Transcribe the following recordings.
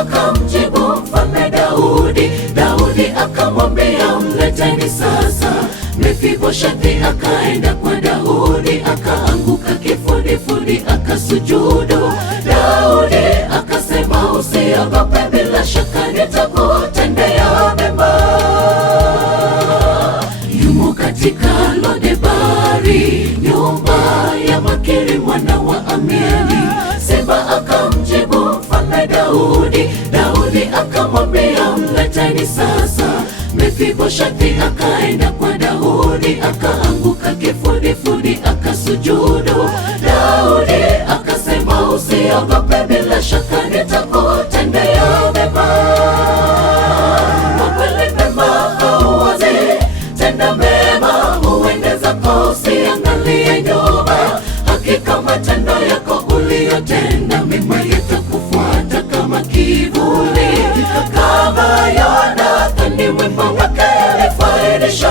akamjibu Mfalme Daudi. Daudi akamwambia, mleteni sasa. Mefiboshethi akaenda kwa Daudi, akaanguka kifudifudi akasujudu. Daudi akasema, usiogope, bila shaka nitakutendea mema. Yumo katika Lodebari, nyumba ya Makiri mwana wa Amieli. Siba akamjibu Mfalme Daudi. Daudi akamwambia, mleteni sasa. Mefiboshethi akaenda kwa Daudi, akaanguka kifudifudi akasujudu. Daudi akasema, usiogope, bila shaka nitakutendea mema. Kwa kweli mema hauwazi, tenda mema uende zako, usiangalie nyuma. Hakika matendo yako uliyotenda mema yatakufuata kama kivuli. Kama Yonathani wema wake alifaidisha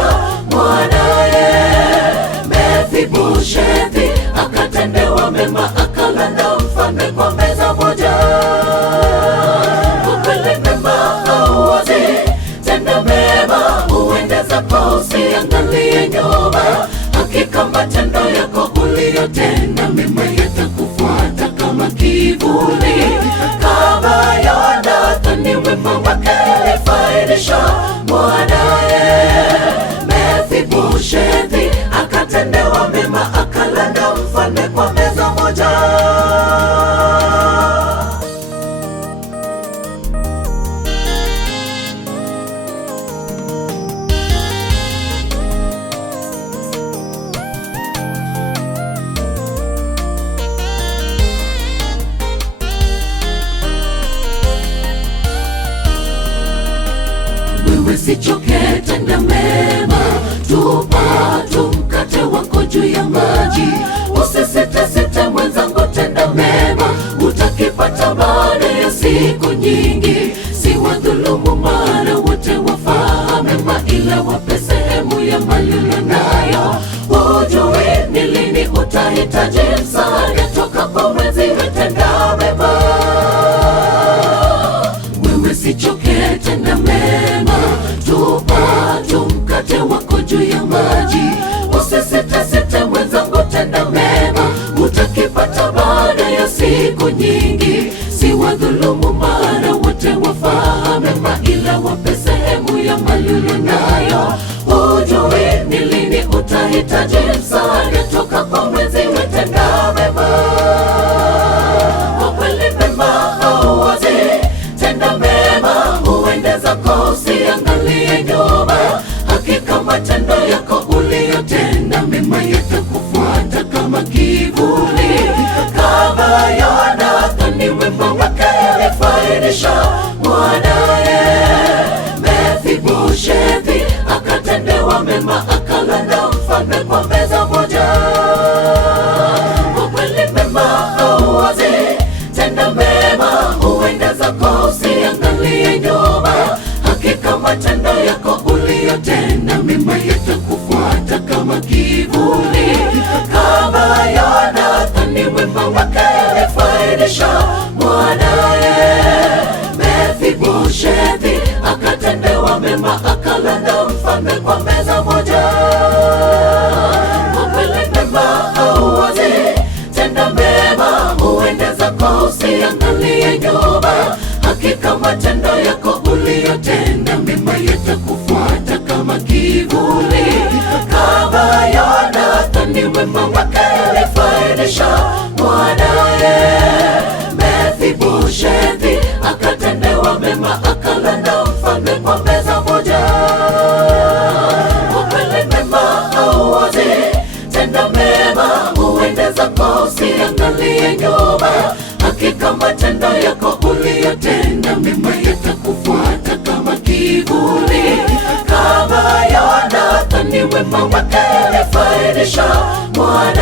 mwanaye Mefiboshethi, akatendewa mema, akala na mfalme kwa meza moja. Kwa kweli mema hauwazi, tenda mema uende zako, usiangalie nyuma. Hakika matendo yako uliyotenda mema yatakufuata kama kivuli. Kama Yonathani wema wake alifaidisha mwanaye Mefiboshethi, akatendewa mema, akala na mfalme kwa meza moja. Usichoke, tenda mema, tupa tu mkate wako juu ya maji. Usisite mwenzangu, tenda mema, utakipata baada ya siku nyingi. Si wadhulumu, maana wote wafaa mema, ila wape sehemu ya mali unayo. Hujui ni lini utahitaji msaada toka kwa mwenziwe, tenda mema. Wewe sichoke, tenda mema, tupa tu mkate wako juu ya maji. Usisite mwenzangu, tenda mema, utakipata baada ya siku nyingi. Si wadhulumu, maana wote wafaa mema, ila wape sehemu ya mali unayo. Hujui ni lini utahitaji msaada toka kwa mwenziwe, tenda mema. Kwa kweli mema hauwazi, tenda mema uende zako, usiangalie nyuma. Hakika matendo yako uliyotenda mema yatakufuata kama kivuli. Kama Yonathani wema wake alifaidisha mwanaye Mefiboshethi, akatendewa mema, akala na mfalme kwa meza moja. Kwa kweli mema hauwazi, tenda mema uende zako, usiangalie nyuma. Hakika matendo yako uliyotenda mema yatakufuata kama kivuli. Kama Yonathani wema wake alifaidisha mwanaye Mefiboshethi, akatendewa mema, akala na mfalme kwa meza moja. Kwa kweli mema hauwazi, tenda mema uende zako, usiangalie nyuma. Hakika matendo yako uliyotenda mema yatakufuata kama kivuli. Kama Yonathani wema wake alifaidisha mwanaye Mefiboshethi, akatendewa mema, akala na mfalme kwa meza moja. Kwa kweli mema hauwazi, tenda mema uende zako, usiangalie nyuma. Hakika matendo yako uliyotenda mema yatakufuata kama kivuli. Kama Yonathani wema wake alifaidisha mwanaye